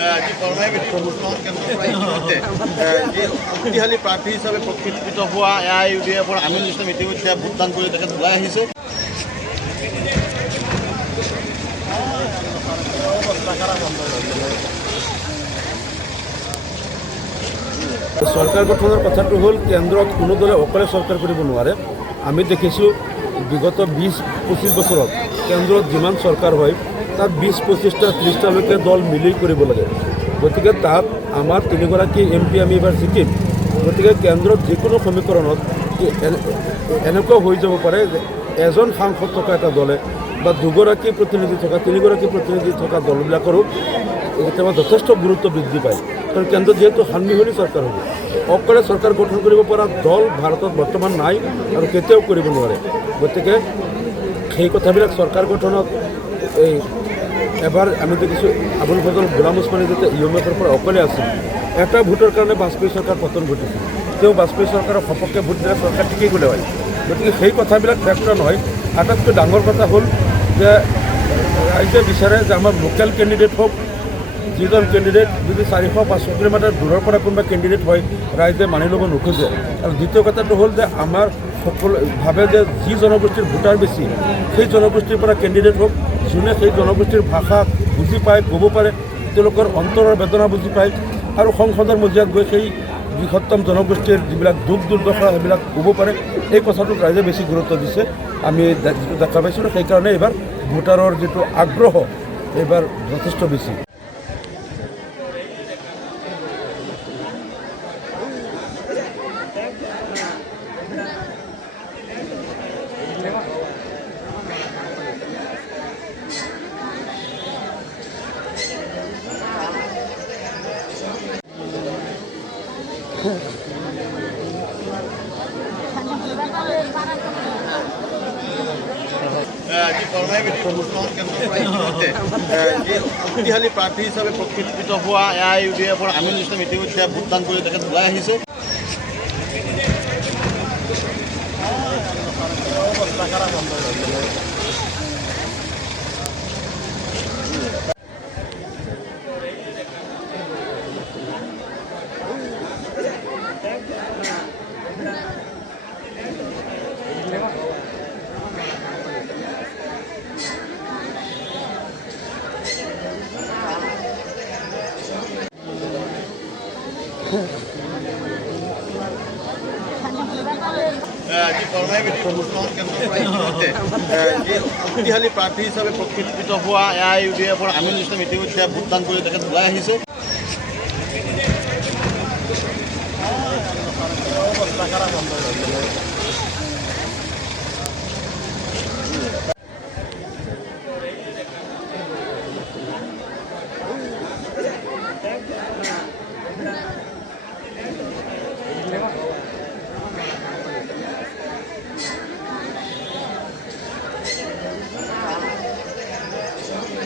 যি কৰ্মাই ভোটগ্ৰহণ কেন্দ্ৰৰ পৰা ইতিমধ্যে যি শক্তিশালী প্ৰাৰ্থী হিচাপে প্ৰকৃত হোৱা AIUDFৰ আমিনুল ইছলাম ইতিমধ্যে ভোটদান কৰি তেখেত ওলাই আহিছে। চৰকাৰ গঠনৰ কথাটো হ'ল কেন্দ্ৰত কোনো দলে অকলে চৰকাৰ কৰিব নোৱাৰে। আমি দেখিছোঁ বিগত 20-25 বছৰত কেন্দ্ৰত যিমান চৰকাৰ হয় তাত 20-25টা 30টালৈকে দল মিলি কৰিব লাগে। গতিকে তাত আমাৰ 3গৰাকী MP আমি এইবাৰ জিকিম। গতিকে কেন্দ্ৰত যিকোনো সমীকৰণত এনেকুৱা হৈ যাব পাৰে যে এজন সাংসদ থকা এটা দলে বা 2গৰাকী প্ৰতিনিধি থকা 3গৰাকী প্ৰতিনিধি থকা দলবিলাকৰো কেতিয়াবা যথেষ্ট গুৰুত্ব বৃদ্ধি পায়। কাৰণ কেন্দ্ৰত যিহেতু সান্মিহনী চৰকাৰ হ'ব, অকলে চৰকাৰ গঠন কৰিব পৰা দল ভাৰতত বৰ্তমান নাই আৰু কেতিয়াও কৰিব নোৱাৰে। গতিকে সেই কথাবিলাক চৰকাৰ গঠনত এবাৰ আমি দেখিছোঁ আবুল ফজল গোলাম ওছমানী যেতিয়া UMFৰ পৰা অকলে আছিল, এটা ভোটৰ কাৰণে বাজপেয়ী চৰকাৰ পতন ঘটিছিল। তেওঁ বাজপেয়ী চৰকাৰৰ সপক্ষে ভোট দিলে চৰকাৰ ঠিকেই গ'লে হয়। গতিকে সেই কথাবিলাক ফেক্টৰ নহয়। আটাইতকৈ ডাঙৰ কথা হ'ল যে ৰাইজে বিচাৰে যে আমাৰ লোকেল কেণ্ডিডেট হওক, যিজন কেণ্ডিডেট যদি 400-500 কিলোমিটাৰ দূৰৰ পৰা কোনোবা কেণ্ডিডেট হয় ৰাইজে মানি ল'ব নোখোজে। আৰু দ্বিতীয় কথাটো হ'ল যে আমাৰ সকলো ভাবে যে যি জনগোষ্ঠীৰ ভোটাৰ বেছি সেই জনগোষ্ঠীৰ পৰা কেণ্ডিডেট হওক, যোনে সেই জনগোষ্ঠীৰ ভাষা বুজি পায়, ক'ব পাৰে, তেওঁলোকৰ অন্তৰৰ বেদনা বুজি পায় আৰু সংসদৰ মজিয়াত গৈ সেই বৃহত্তম জনগোষ্ঠীৰ যিবিলাক দুখ দুৰ্দশা সেইবিলাক ক'ব পাৰে। এই কথাটোত ৰাইজে বেছি গুৰুত্ব দিছে, আমি দেখা পাইছোঁ। সেইকাৰণে এইবাৰ ভোটাৰৰ যিটো আগ্ৰহ এইবাৰ যথেষ্ট বেছি। যি কৰ্মাই ভোটগ্ৰহণ কেন্দ্ৰৰ পৰা ইতিমধ্যে যি শক্তিশালী প্ৰাৰ্থী হিচাপে প্ৰকৃত হোৱা AIUDFৰ আমিনুল ইছলাম ইতিমধ্যে ভোটদান কৰি তেখেত ওলাই আহিছে। চৰকাৰ গঠনৰ কথাটো হ'ল কেন্দ্ৰত কোনো দলে অকলে চৰকাৰ কৰিব নোৱাৰে। আমি দেখিছোঁ বিগত 20-25 বছৰত কেন্দ্ৰত যিমান চৰকাৰ হয় তাত 20-25টা 30টালৈকে দল মিলি কৰিব লাগে। গতিকে তাত আমাৰ 3গৰাকী MP আমি এইবাৰ জিকিম। গতিকে চৰকাৰ গঠনৰ কথাটো হ'ল কেন্দ্ৰত কোনো দলে অকলে চৰকাৰ কৰিব নোৱাৰে। যি কৰ্মাই ভোটগ্ৰহণ কেন্দ্ৰৰ পৰা ইতিমধ্যে যি শক্তিশালী প্ৰাৰ্থী হিচাপে প্ৰকৃত হোৱা AIUDFৰ আমিনুল ইছলাম ইতিমধ্যে ভোটদান কৰি তেখেত ওলাই আহিছে।